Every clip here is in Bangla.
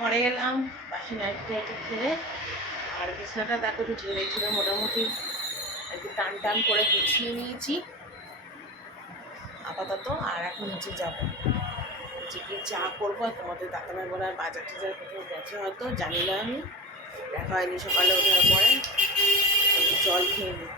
ঘরে এলাম, বাসি নাইটি খেলে। আর বিছানাটা দেখো একটু ঝেড়ে ঝেড়ে মোটামুটি একটু টান টান করে গুছিয়ে নিয়েছি আপাতত। আর এখন নিচে যাবো, নিচে গিয়ে চা করবো। আর তোমাদের দাদাভাই বলে বাজার টাজার কোথাও গেছে হয়তো, জানি না, আমি দেখা হয়নি সকালে ওঠার পরে। জল খেয়ে নিই।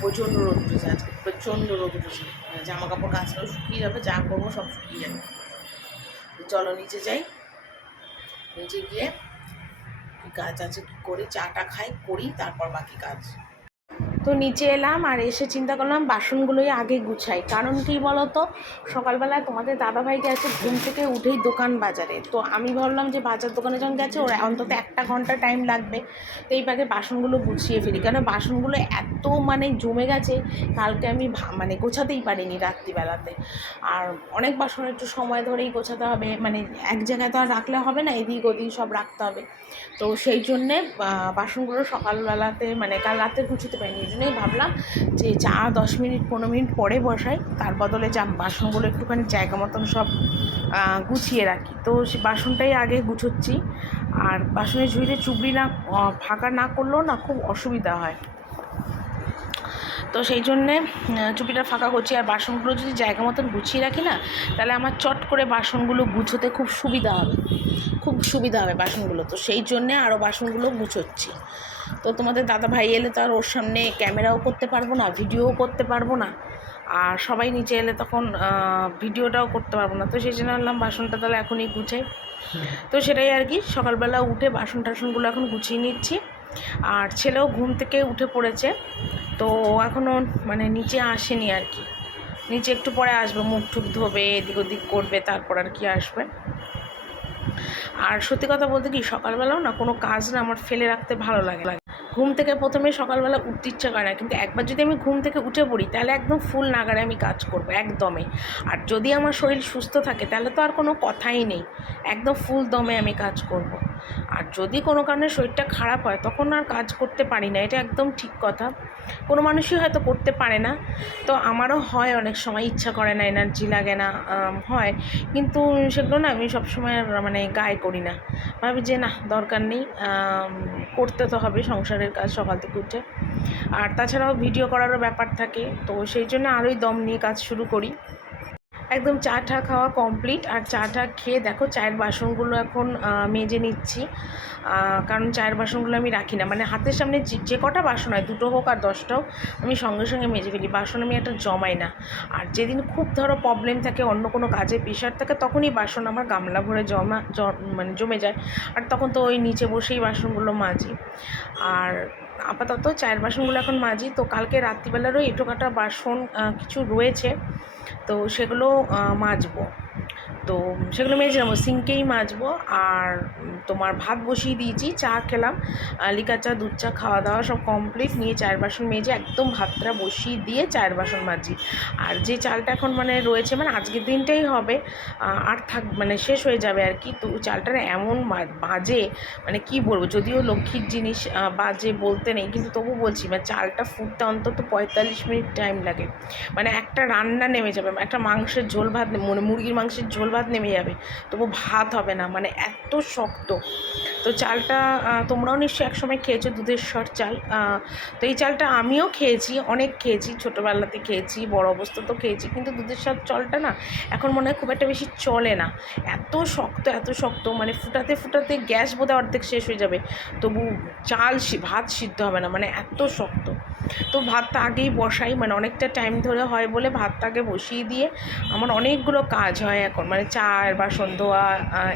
প্রচণ্ড রোদ উঠেছে আজকে, প্রচণ্ড রোদ উঠেছে। জামা কাপড় কাচলেও শুকিয়ে যাবে, যা করবো সব শুকিয়ে যাবে। চলো নিচে যাই, নিচে গিয়ে কী কাজ আছে কী করি, চাটা খাই, করি, তারপর বাকি কাজ। তো নিচে এলাম আর এসে চিন্তা করলাম বাসনগুলোই আগে গুছাই। কারণ কি বলো তো, সকালবেলা তোমাদের দাদাভাই গেছে ঘুম থেকে উঠেই দোকান বাজারে। তো আমি ভাবলাম যে বাজার দোকানে যখন গেছে ওর অন্তত 1 ঘন্টা টাইম লাগবে, তো এই পাকে বাসনগুলো গুছিয়ে ফেলি। কারণ বাসনগুলো এত মানে জমে গেছে, কালকে আমি মানে গোছাতেই পারিনি রাত্রিবেলাতে। আর অনেক বাসন একটু সময় ধরেই গোছাতে হবে, মানে এক জায়গায় তো আর রাখলে হবে না, এদিক ওদিক সব রাখতে হবে। তো সেই জন্যে বাসনগুলো সকালবেলাতে মানে কাল রাতে গুছোতে পারিনি। এই জন্যই ভাবলাম যে চা 10 মিনিট 15 মিনিট পরে বসাই, তার বদলে বাসনগুলো একটুখানি জায়গা মতন সব গুছিয়ে রাখি। তো সে বাসনটাই আগে গুছোচ্ছি। আর বাসনের ঝুড়িতে চুবড়ি না ফাঁকা না করলেও না খুব অসুবিধা হয়, তো সেই জন্যে চুপিটা ফাঁকা করছি। আর বাসনগুলো যদি জায়গা মতন গুছিয়ে রাখি না, তাহলে আমার চট করে বাসনগুলো গুছোতে খুব সুবিধা হবে, খুব সুবিধা হবে বাসনগুলো। তো সেই জন্যে আরও বাসনগুলো গুছোচ্ছি। তো তোমাদের দাদা ভাই এলে তো আর ওর সামনে ক্যামেরাও করতে পারবো না, ভিডিওও করতে পারবো না। আর সবাই নিচে এলে তখন ভিডিওটাও করতে পারবো না। তো সেই জন্য বললাম বাসনটা তাহলে এখনই গুছাই। তো সেটাই আর কি, সকালবেলা উঠে বাসন টাসনগুলো এখন গুছিয়ে নিচ্ছি। আর ছেলেও ঘুম থেকে উঠে পড়েছে, তো এখনও মানে নিচে আসেনি আর কি। নিচে একটু পরে আসবে, মুখ টুক ধোবে, এদিক ওদিক করবে, তারপর আর কি আসবে। আর সত্যি কথা বলতে কি, সকালবেলাও না কোনো কাজ না আমার ফেলে রাখতে ভালো লাগে। ঘুম থেকে প্রথমে সকালবেলা উঠতে ইচ্ছা করে না, কিন্তু একবার যদি আমি ঘুম থেকে উঠে পড়ি তাহলে একদম ফুল নাগারে আমি কাজ করবো একদমে। আর যদি আমার শরীর সুস্থ থাকে তাহলে তো আর কোনো কথাই নেই, একদম ফুল দমে আমি কাজ করব। আর যদি কোনো কারণে শরীরটা খারাপ হয় তখন আর কাজ করতে পারি না, এটা একদম ঠিক কথা। কোনো মানুষই হয়তো করতে পারে না, তো আমারও হয় অনেক সময় ইচ্ছা করে না, এনার্জি লাগে না, হয়। কিন্তু সেগুলো না আমি সবসময় মানে গায়ে করি না, ভাবি যে না দরকার নেই, করতে তো হবে সংসারের কাজ সকাল থেকে উঠে। আর তাছাড়াও ভিডিও করারও ব্যাপার থাকে, তো সেই জন্য আরোই দম নিয়ে কাজ শুরু করি। একদম চা টা খাওয়া কমপ্লিট। আর চা টা খেয়ে দেখো চায়ের বাসনগুলো এখন মেজে নিচ্ছি। কারণ চায়ের বাসনগুলো আমি রাখি না, মানে হাতের সামনে যে কটা বাসন হয়, 2টো হোক আর 10টাও, আমি সঙ্গে সঙ্গে মেজে ফেলি। বাসন আমি একটা জমাই না। আর যেদিন খুব ধরো প্রবলেম থাকে, অন্য কোনো কাজে প্রেশার থাকে, তখনই বাসন আমার গামলা ভরে মানে জমে যায়। আর তখন তো ওই নিচে বসেই বাসনগুলো মাজি। আর আপাতত চায়ের বাসনগুলো এখন মাজি। তো কালকে রাত্রিবেলারও এঁটোকাটা বাসন কিছু রয়েছে, তো সেগুলো মাজবো। তো সেগুলো মেজে নেবো, সিঙ্কেই মাজবো। আর তোমার ভাত বসিয়ে দিয়েছি, চা খেলাম, লিকার চা দুধ চা খাওয়া দাওয়া সব কমপ্লিট, নিয়ে চায়ের বাসন মেজে একদম ভাতটা বসিয়ে দিয়ে চায়ের বাসন মাজি। আর যে চালটা এখন মানে রয়েছে, মানে আজকের দিনটাই হবে, আর মানে শেষ হয়ে যাবে আর কি। তো চালটা এমন বাজে, মানে কি বলবো, যদিও লক্ষ্মীর জিনিস বাজে বলতে নেই, কিন্তু তবু বলছি মানে চালটা ফুটতে অন্তত 45 মিনিট টাইম লাগে। মানে একটা রান্না নেমে যাবে, একটা মাংসের ঝোল ভাত, মানে মুরগির মাংসের ঝোল ভাত নেমে যাবে, তবু ভাত হবে না, মানে এত শক্ত। তো চালটা তোমরাও নিশ্চয়ই একসময় খেয়েছো, দুধের স্বর চাল। তো এই চালটা আমিও খেয়েছি, অনেক খেয়েছি, ছোটোবেলাতে খেয়েছি, বড় অবস্থাতেও খেয়েছি, কিন্তু দুধের স্বর চালটা না এখন মনে হয় খুব একটা বেশি চলে না। এত শক্ত, এত শক্ত, মানে ফুটাতে ফুটাতে গ্যাস বোধহয় অর্ধেক শেষ হয়ে যাবে, তবু ভাত সিদ্ধ হবে না, মানে এত শক্ত। তো ভাতটা আগেই বসাই, মানে অনেকটা টাইম ধরে হয় বলে ভাতটাকে বসিয়ে দিয়ে আমার অনেকগুলো কাজ হয় এখন, মানে চায়ের বাসন ধোয়া,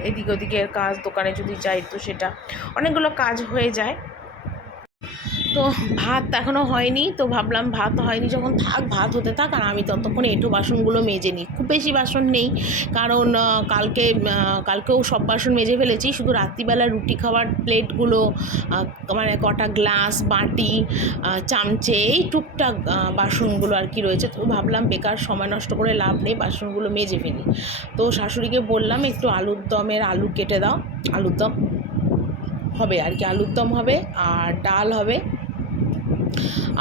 এদিক ওদিকের কাজ, দোকানে যদি যাই তো সেটা, অনেকগুলো কাজ হয়ে যায়। তো ভাত এখনও হয়নি, তো ভাবলাম ভাত হয়নি যখন থাক, ভাত হতে থাক, আর আমি ততক্ষণে এঁটো বাসনগুলো মেজে নিই। খুব বেশি বাসন নেই, কারণ কালকেও সব বাসন মেজে ফেলেছি, শুধু রাত্রিবেলা রুটি খাওয়ার প্লেটগুলো, মানে কটা গ্লাস, বাটি, চামচে, এই টুকটাক বাসনগুলো আর কি রয়েছে। তো ভাবলাম বেকার সময় নষ্ট করে লাভ নেই, বাসনগুলো মেজে ফেলি। তো শাশুড়িকে বললাম একটু আলুর দমের আলু কেটে দাও, আলুর দম। হবে আর কি, আলুর দম হবে আর ডাল হবে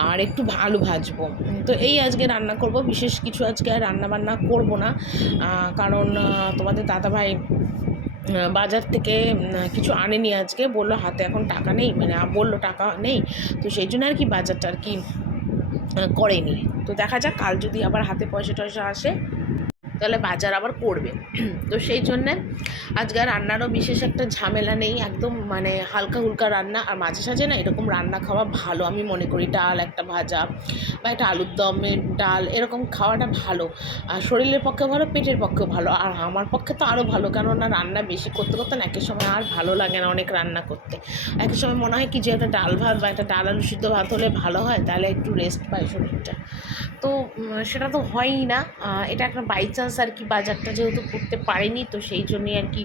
আর একটু আলু ভাজবো। তো এই আজকে রান্না করব, বিশেষ কিছু আজকে আর রান্না বান্না করব না, কারণ তোমাদের দাদাভাই বাজার থেকে কিছু আনেনি আজকে, বললো হাতে এখন টাকা নেই, মানে বললো টাকা নেই, তো সেই জন্য আর কি বাজারটা আর কি করেনি। তো দেখা যাক কাল যদি আবার হাতে পয়সা টয়সা আসে তাহলে বাজার আবার করবে। তো সেই জন্যে আজকে রান্নারও বিশেষ একটা ঝামেলা নেই, একদম মানে হালকা হুলকা রান্না। আর মাঝে সাঝে না এরকম রান্না খাওয়া ভালো আমি মনে করি, ডাল একটা ভাজা বা একটা আলুর দমের ডাল এরকম খাওয়াটা ভালো, আর শরীরের পক্ষে ভালো, পেটের পক্ষেও ভালো, আর আমার পক্ষে তো আরও ভালো, কেননা রান্না বেশি করতে করতে না একের সময় আর ভালো লাগে না অনেক রান্না করতে। একের সময় মনে হয় কি যে একটা ডাল ভাত বা একটা ডাল আলু সিদ্ধ ভাত হলে ভালো হয়, তাহলে একটু রেস্ট পায় শরীরটা, তো সেটা তো হয়ই না। এটা একটা বাই চান্স আর কি, বাজারটা যেহেতু করতে পারিনি তো সেই জন্যই আর কি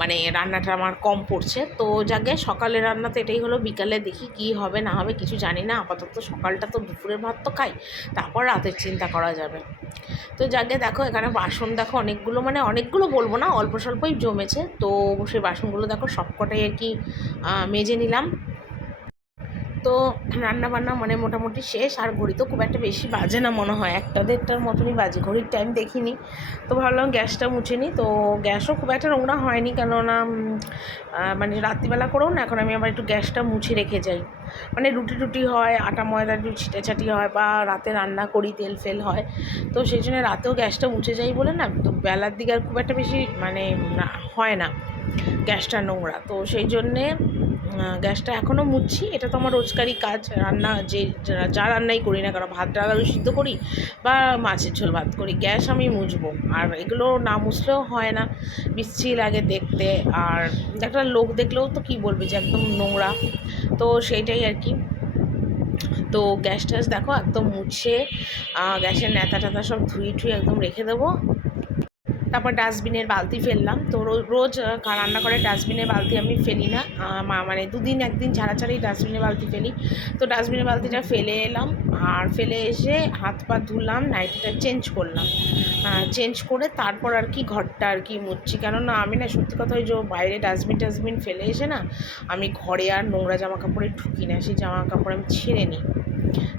মানে রান্নাটা আমার কম পড়ছে। তো যাকে সকালে রান্না তো এটাই হলো, বিকালে দেখি কি হবে না হবে কিছু জানি না, আপাতত সকালটা তো দুপুরের ভাত তো খাই, তারপর রাতের চিন্তা করা যাবে। তো যাকে দেখো এখানে বাসন দেখো অনেকগুলো, মানে অনেকগুলো বলবো না, অল্প স্বল্পই জমেছে, তো সেই বাসনগুলো দেখো সবকটাই আর কি মেজে নিলাম। তো রান্না বান্না মানে মোটামুটি শেষ, আর ঘড়ি তো খুব একটা বেশি বাজে না, মনে হয় 1-1:30টার মতনই বাজে, ঘড়ির টাইম দেখিনি। তো ভাবলাম গ্যাসটা মুছে নিই, তো গ্যাসও খুব একটা নোংরা হয়নি, কেননা মানে রাত্রিবেলা করেও না এখন আমি আবার একটু গ্যাসটা মুছে রেখে যাই, মানে রুটি টুটি হয়, আটা ময়দা একটু ছিটাছাটি হয়, বা রাতে রান্না করি তেল ফেল হয়, তো সেই জন্য রাতেও গ্যাসটা মুছে যাই বলে না, তো বেলার দিকে আর খুব একটা বেশি মানে হয় না গ্যাসটা নোংরা, তো সেই জন্যে গ্যাসটা এখনও মুছছি। এটা তো আমার রোজকারই কাজ, রান্না যা রান্নাই করি না কারণ, ভাত ডাল আলু সিদ্ধ করি বা মাছের ঝোল ভাত করি, গ্যাস আমি মুছবো, আর এগুলো না মুছলেও হয় না, বিশ্রী লাগে দেখতে, আর একটা লোক দেখলেও তো কী বলবে যে একদম নোংরা, তো সেইটাই আর কি। তো গ্যাস ট্যাস দেখো একদম মুছে গ্যাসের ন্যাতা ট্যাতা সব ধুয়ে ঠুয়ে একদম রেখে দেবো। তারপর ডাস্টবিনের বালতি ফেললাম, তো রোজ রান্না করে ডাস্টবিনের বালতি আমি ফেলি না, মানে দুদিন একদিন ছাড়া ছাড়াই ডাস্টবিনের বালতি ফেলি। তো ডাস্টবিনের বালতিটা ফেলে এলাম, আর ফেলে এসে হাত পা ধুলাম, নাইটিটা চেঞ্জ করলাম, চেঞ্জ করে তারপর আর কি ঘরটা আর কি মুছছি, কেননা আমি না সত্যি কথা ওই যে বাইরে ডাস্টবিন ফেলে এসে না আমি ঘরে আর নোংরা জামা কাপড়ে ঢুকি না, সেই জামা কাপড় আমি ছেড়ে নিই,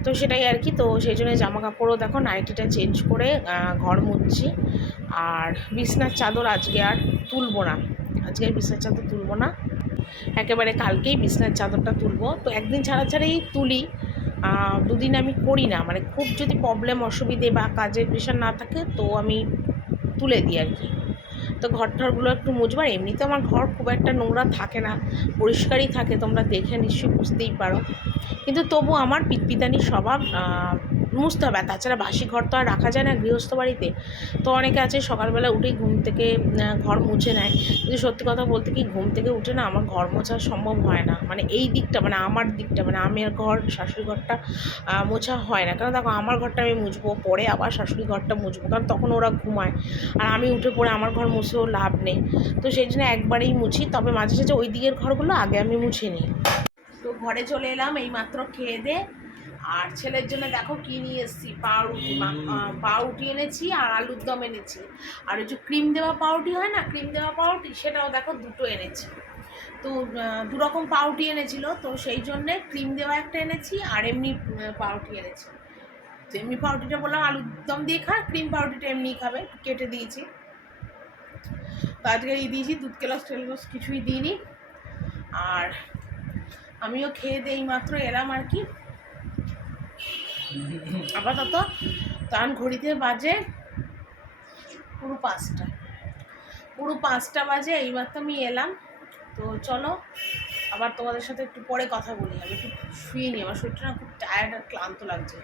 তো সেটাই আর কি। তো সেই জন্য জামা কাপড়ও দেখো নাইটিটা চেঞ্জ করে ঘর মুছছি। আর বিছনার চাদর আজকে আর তুলবো না, আজকে বিছনার চাদর তুলবো না, একেবারে কালকেই বিছনার চাদরটা তুলবো। তো একদিন ছাড়া ছাড়াই তুলি, দুদিন আমি করি না, মানে খুব যদি প্রবলেম অসুবিধে বা কাজের প্রেশার না থাকে তো আমি তুলে দিই আর কি। তো ঘরটারগুলো একটু মুছবার, এমনিতে আমার ঘর খুব একটা নোংরা থাকে না, পরিষ্কারই থাকে, তোমরা দেখে নিশ্চয়ই বুঝতেই পারো, কিন্তু তবু আমার পিতপিতানি স্বভাব, মুছতে হবে, তাছাড়া বাসি ঘর তো আর রাখা যায় না গৃহস্থ বাড়িতে। তো অনেকে আছে সকালবেলা উঠেই ঘুম থেকে ঘর মুছে নেয়, কিন্তু সত্যি কথা বলতে কি ঘুম থেকে উঠে না আমার ঘর মোছা সম্ভব হয় না, মানে এই দিকটা মানে আমার দিকটা মানে আমি আর ঘর শাশুড়ি ঘরটা মোছা হয় না, কারণ দেখো আমার ঘরটা আমি মুছবো, পরে আবার শাশুড়ি ঘরটা মুছবো, কারণ তখন ওরা ঘুমায়, আর আমি উঠে পড়ে আমার ঘর মুছেও লাভ নেই, তো সেই জন্য একবারেই মুছি, তবে মাঝে সাঝে ওই দিকের ঘরগুলো আগে আমি মুছে নিই। তো ঘরে চলে এলাম এই মাত্র খেয়ে দে, আর ছেলের জন্য দেখো কি নিয়ে এসেছি, পাউরুটি, পাউরুটি এনেছি আর আলুর দম এনেছি, আর ওই যে ক্রিম দেওয়া পাউরুটি হয় না, ক্রিম দেওয়া পাউরুটি, সেটাও দেখো দুটো এনেছি। তো দুরকম পাউরুটি এনেছিল, তো সেই জন্যে ক্রিম দেওয়া একটা এনেছি আর এমনি পাউরুটি এনেছি। তো এমনি পাউরুটিটা বললাম আলুর দম দিয়ে খা, ক্রিম পাউরুটিটা এমনি খাবে, কেটে দিয়েছি। তো আজকে দিয়েছি, দুধ কেলাস টেলাস কিছুই দিইনি, আর আমিও খেয়ে দেই মাত্র এলাম আর কি। আপাতত তখন ঘড়িতে বাজে পুরো 5টা, পুরো 5টা বাজে, এইবার তো আমি এলাম। তো চলো আবার তোমাদের সাথে একটু পরে কথা বলি, আমি একটু শুয়ে নিই, আমার শরীরটা না খুব টায়ার্ড আর ক্লান্ত লাগছে,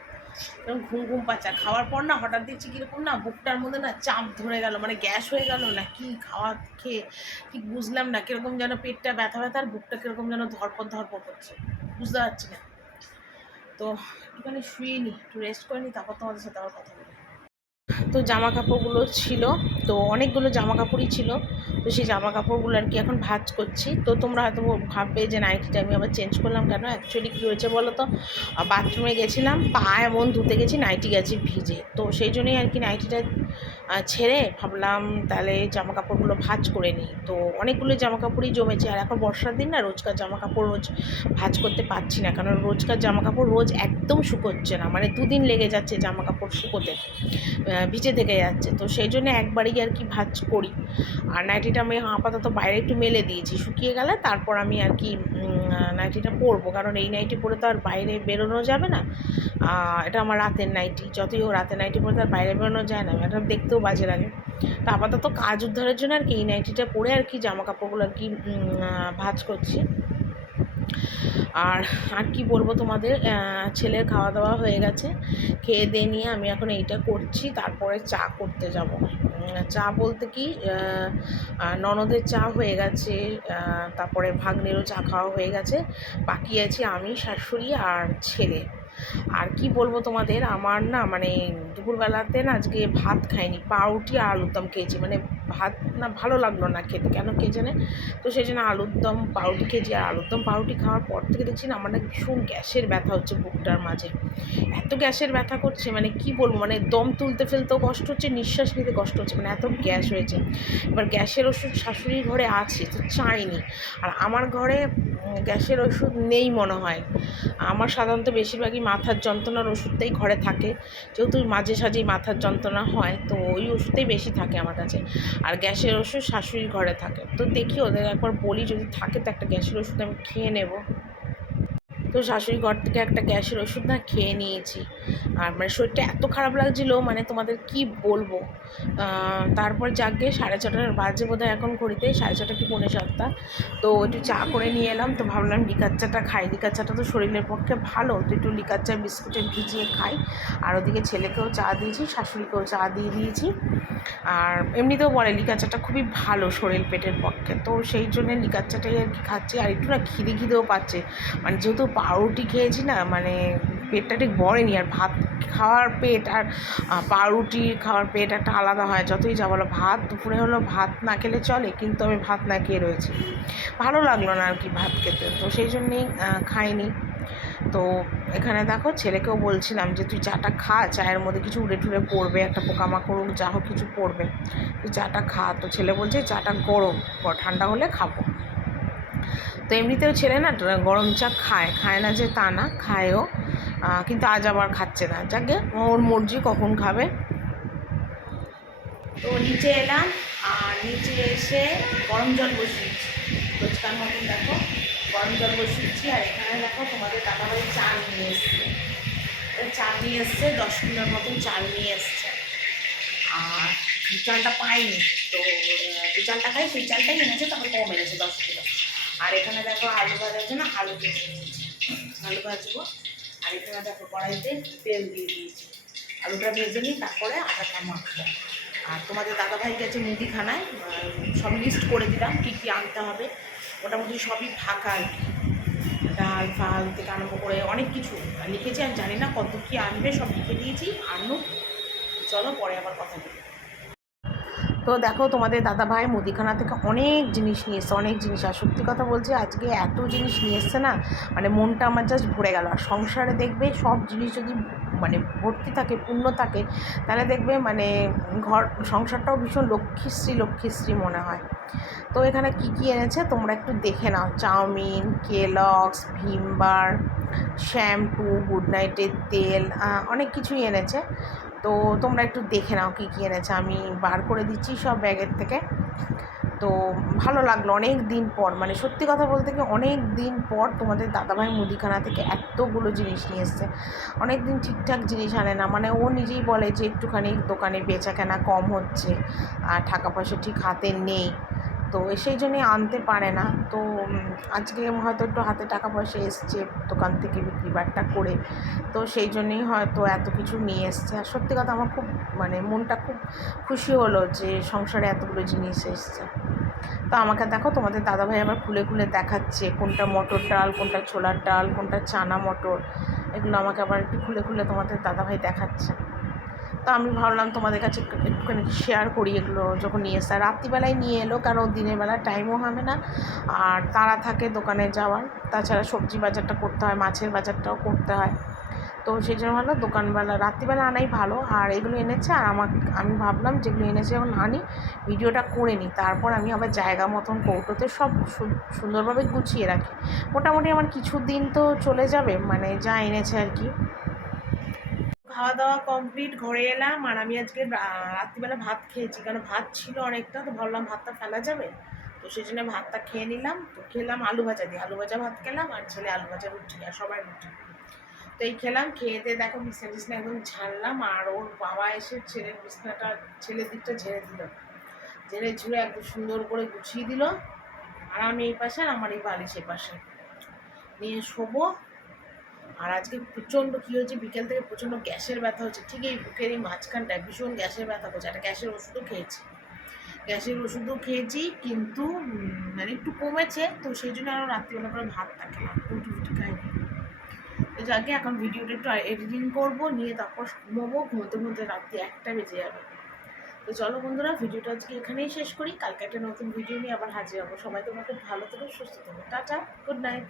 এরকম ঘুম ঘুম পাচ্ছে, খাওয়ার পর না হঠাৎ দেখছি কীরকম না বুকটার মধ্যে না চাপ ধরে গেল, মানে গ্যাস হয়ে গেল না কি খাওয়া খেয়ে ঠিক বুঝলাম না, কীরকম যেন পেটটা ব্যথা ব্যথা আর বুকটা কীরকম যেন ধরপড় করছে, বুঝতে পারছি না। তো একটুখানি শুয়ে নিই, একটু রেস্ট করে নিই, তারপর তোমাদের সাথে আবার কথা বলি। তো জামা কাপড়গুলো ছিল, তো অনেকগুলো জামা কাপড়ই ছিল। তো সেই জামা কাপড়গুলো আর কি এখন ভাঁজ করছি। তো তোমরা হয়তো ভাববে যে নাইটিটা আমি আবার চেঞ্জ করলাম কেন? অ্যাকচুয়ালি কী হয়েছে বলো তো, বাথরুমে গেছিলাম, পা এমন ধুতে গেছি, নাইটি গেছি ভিজে। তো সেই জন্যই আর কি নাইটিটা ছেড়ে ভাবলাম তাহলে জামা কাপড়গুলো ভাঁজ করে নিই। তো অনেকগুলো জামা কাপড়ই জমেছে, আর এখন বর্ষার দিন না, রোজকার জামা কাপড় রোজ ভাঁজ করতে পারছি না, কারণ রোজকার জামা কাপড় রোজ একদম শুকোচ্ছে না, মানে 2 দিন লেগে যাচ্ছে জামা কাপড় শুকোতে, ভিজে থেকে যাচ্ছে। তো সেই জন্য একবারই আর কি ভাঁজ করি। আর নাইটিটা আমি আপাতত বাইরে একটু মেলে দিয়েছি, শুকিয়ে গেলে তারপর আমি আর কি নাইটিটা পরবো, কারণ এই নাইটি পরে তো আর বাইরে বেরোনো যাবে না। এটা আমার রাতের নাইটি, যতই হোক রাতের নাইটি পরে তো আর বাইরে বেরোনো যায় না, এটা দেখতেও বাজে লাগে। তো আপাতত কাজ উদ্ধারের জন্য আর কি এই নাইটিটা পরে আর কি জামা কাপড়গুলো আর কি ভাঁজ করছি। আর আর কি বলবো তোমাদের, ছেলের খাওয়া দাওয়া হয়ে গেছে, খেয়ে দিয়ে নিয়ে আমি এখন এইটা করছি, তারপরে চা করতে যাব। চা বলতে কি, ননদের চা হয়ে গেছে, তারপরে ভাগ্নেরও চা খাওয়া হয়ে গেছে, বাকি আছে আমি, শাশুড়ি আর ছেলে। আর কি বলবো তোমাদের, আমার না মানে দুপুরবেলাতে না আজকে ভাত খাইনি, পাউরুটি আর আলুর দম খেয়েছি, মানে ভাত না ভালো লাগলো না খেতে, কেন কে জানে। তো সেই জন্য আলুর দম পাউরুটি খেয়েছি, আর আলুর দম পাউরুটি খাওয়ার পর থেকে দেখছি না আমার না ভীষণ গ্যাসের ব্যথা হচ্ছে বুকটার মাঝে, এত গ্যাসের ব্যথা করছে, মানে কি বলবো, মানে দম তুলতে ফেলতেও কষ্ট হচ্ছে, নিঃশ্বাস নিতে কষ্ট হচ্ছে, মানে এত গ্যাস হয়েছে। এবার গ্যাসের ওষুধ শাশুড়ির ঘরে আছে তো চাইনি, আর আমার ঘরে গ্যাসের ওষুধ নেই মনে হয়। আমার সাধারণত বেশিরভাগই মাথার যন্ত্রণার ওষুধটাই ঘরে থাকে, যেহেতু মাঝে সাঝেই মাথার যন্ত্রণা হয়, তো ওই ওষুধটাই বেশি থাকে আমার কাছে, আর গ্যাসের ওষুধ শাশুড়ির ঘরে থাকে। তো দেখি ওদের একবার বলি, যদি থাকে তো একটা গ্যাসের ওষুধ আমি খেয়ে নেব। তো শাশুড়ি ঘর থেকে একটা গ্যাসের ওষুধ না খেয়ে নিয়েছি, আর মানে শরীরটা এত খারাপ লাগছিলো, মানে তোমাদের কি বলবো। তারপর যাকে 6:30 বাজে বোধহয় এখন ঘড়িতে, 6:30 কি 6:45, তো একটু চা করে নিয়ে এলাম। তো ভাবলাম লিকার চাটা খাই, লিকার চাটা তো শরীরের পক্ষে ভালো, তো একটু লিকার চা বিস্কুটে ভিজিয়ে খাই। আর ওদিকে ছেলেকেও চা দিয়েছি, শাশুড়িকেও চা দিয়ে দিয়েছি। আর এমনিতেও বলে লিকার চাটা খুবই ভালো শরীর পেটের পক্ষে, তো সেই জন্য লিকার চাটাই আর কি খাচ্ছি। আর একটু না খিদেও পাচ্ছে, মানে যেহেতু পাউরুটি খেয়েছি না, মানে পেটটা ঠিক ভরেনি, আর ভাত খাওয়ার পেট আর পাউরুটি খাওয়ার পেট একটা আলাদা হয়, যতই যা বলো। ভাত দুপুরে হলো, ভাত না খেলে চলে, কিন্তু আমি ভাত না খেয়ে রয়েছি, ভালো লাগলো না আর কি ভাত খেতে, তো সেই জন্যেই খাইনি। তো এখানে দেখো ছেলেকেও বলছিলাম যে তুই চাটা খা, চায়ের মধ্যে কিছু উড়ে টুড়ে পড়বে, একটা পোকামাকড় যা হোক কিছু পড়বে, তুই চাটা খা। তো ছেলে বলছে চাটা গরম, ঠান্ডা হলে খাবো। তো এমনিতেও ছেলে না গরম চা খায়, খায় না যে তা না, খায়ও, কিন্তু আজ আবার খাচ্ছে না, যাকে ওর মর্জি কখন খাবে। তো নিচে এলাম, আর নিচে এসে গরম জল বসিয়েছি, রোজকার মতন দেখো গরম জল বসিয়েছি। আর এখানে দেখো তোমাদের দাদাভাই চাল নিয়ে এসছে, চাল নিয়ে এসছে 10 কিলোর মতন চাল নিয়ে এসছে, আর চালটা পাইনি, তো যে চালটা খাই সেই চালটাই এনেছে, তারপর কম এনেছে 10 কিলো। আর এখানে দেখো আলু ভাজার জন্য আলু ভেজে নিয়েছি, আলু ভাজবো। আর এখানে দেখো কড়াইতে তেল দিয়ে দিয়েছি, আলুটা ভেজে নিই, তারপরে আটাটা মাখবো। আর তোমাদের দাদাভাই গেছে মুদিখানায়, সব লিস্ট করে দিলাম কী কী আনতে হবে, মোটামুটি সবই ফাঁকা আর কি, ডাল ফাল থেকে আরম্ভ করে অনেক কিছু লিখেছি, আমি জানি না কত কী আনবে, সব লিখে দিয়েছি, আনুক, চলো পরে আবার কথা বলি। তো দেখো তোমাদের দাদাভাই মুদিখানা থেকে অনেক জিনিস নিয়ে এসছে, অনেক জিনিস, আর সত্যি কথা বলছি আজকে এত জিনিস নিয়ে এসছে না, মানে মনটা আমার জাস্ট ভরে গেল। আর সংসারে দেখবে সব জিনিস যদি মানে ভর্তি থাকে, পূর্ণ থাকে, তাহলে দেখবে মানে ঘর সংসারটাও ভীষণ লক্ষ্মীশ্রী মনে হয়। তো এখানে কি কি এনেছে তোমরা একটু দেখে নাও, chowmein, Kellogg's, Vim bar, shampoo, Good নাইটের তেল, অনেক কিছুই এনেছে। তো তোমরা একটু দেখে নাও কী কী এনেছে, আমি বার করে দিচ্ছি সব ব্যাগের থেকে। তো ভালো লাগলো অনেক দিন পর, মানে সত্যি কথা বলতে কি অনেক দিন পর তোমাদের দাদাভাই মুদিখানা থেকে এতগুলো জিনিস নিয়ে এসছে। অনেক দিন ঠিকঠাক জিনিস আনে না, মানে ও নিজেই বলে যে একটুখানি দোকানে বেচা কেনা কম হচ্ছে, আর টাকা পয়সা ঠিক হাতে নেই, তো সেই জন্যই আনতে পারে না। তো আজকে হয়তো একটু হাতে টাকা পয়সা এসছে দোকান থেকে বিক্রি বাট্টা করে, তো সেই জন্যই হয়তো এত কিছু নিয়ে এসছে। আর সত্যি কথা আমার খুব মানে মনটা খুব খুশি হলো যে সংসারে এতগুলো জিনিস এসছে। তো আমাকে দেখো তোমাদের দাদাভাই আবার খুলে খুলে দেখাচ্ছে কোনটা মটর ডাল, কোনটা ছোলার ডাল, কোনটা চানা মটর, এগুলো আমাকে আবার একটু খুলে খুলে তোমাদের দাদাভাই দেখাচ্ছে। তো আমি ভাবলাম তোমাদের কাছে একটুখানি শেয়ার করি এগুলো যখন নিয়ে এসে। রাত্রিবেলায় নিয়ে এলো, কারণ দিনের বেলা টাইমও হবে না আর তাড়া থাকে দোকানে যাওয়ার, তাছাড়া সবজি বাজারটা করতে হয়, মাছের বাজারটাও করতে হয়, তো সেই জন্য ভালো দোকানবেলা রাত্রিবেলা আনাই ভালো। আর এগুলো এনেছে, আর আমি ভাবলাম যেগুলো এনেছে যখন আনি ভিডিওটা করে নিই, তারপর আমি আবার জায়গা মতন কৌটোতে সব সুন্দরভাবে গুছিয়ে রাখি। মোটামুটি আমার কিছু দিন তো চলে যাবে, মানে যা এনেছে আর কি। খাওয়া দাওয়া কমপ্লিট, ঘরে এলাম, আর আমি আজকে রাত্রিবেলা ভাত খেয়েছি, কারণ ভাত ছিল অনেকটা, তো ভাবলাম ভাতটা ফেলা যাবে, তো সেই জন্য ভাতটা খেয়ে নিলাম। তো খেলাম আলু ভাজা দিয়ে, আলু ভাজা ভাত খেলাম, আর ছেলে আলু ভাজা রুটি, আর সবাই রুটি। তো এই খেলাম, খেয়ে দিয়ে দেখো বিছনা টিছনা একদম ঝাড়লাম, আর ওর বাবা এসে ছেলের দিকটা ঝেড়ে দিল, ঝেড়ে ঝুড়ে একদম সুন্দর করে গুছিয়ে দিল। আর আমি এই পাশে, আর আমার এই বালিশ এই পাশে নিয়ে শোবো। আর আজকে প্রচণ্ড কী হয়েছে, বিকেল থেকে প্রচণ্ড গ্যাসের ব্যথা হচ্ছে, ঠিক এই বুকের এই মাঝখানটায় ভীষণ গ্যাসের ব্যথা করছে। একটা গ্যাসের ওষুধও খেয়েছি, কিন্তু মানে একটু কমেছে, তো সেই জন্য আরও রাত্রিবেলা করে ভাতটা খেলাম, রুটি খাইনি। তো যাকে এখন ভিডিওটা একটু এডিটিং করবো, নিয়ে তারপর ঘুমোতে রাত্রি 1টা বেজে যাবে। তো চলো বন্ধুরা, ভিডিওটা আজকে এখানেই শেষ করি, কালকে একটা নতুন ভিডিও নিয়ে আবার হাজির হবো। সবাই তোমরা খুব ভালো থেকো, সুস্থ থেকো, টাটা, গুড নাইট।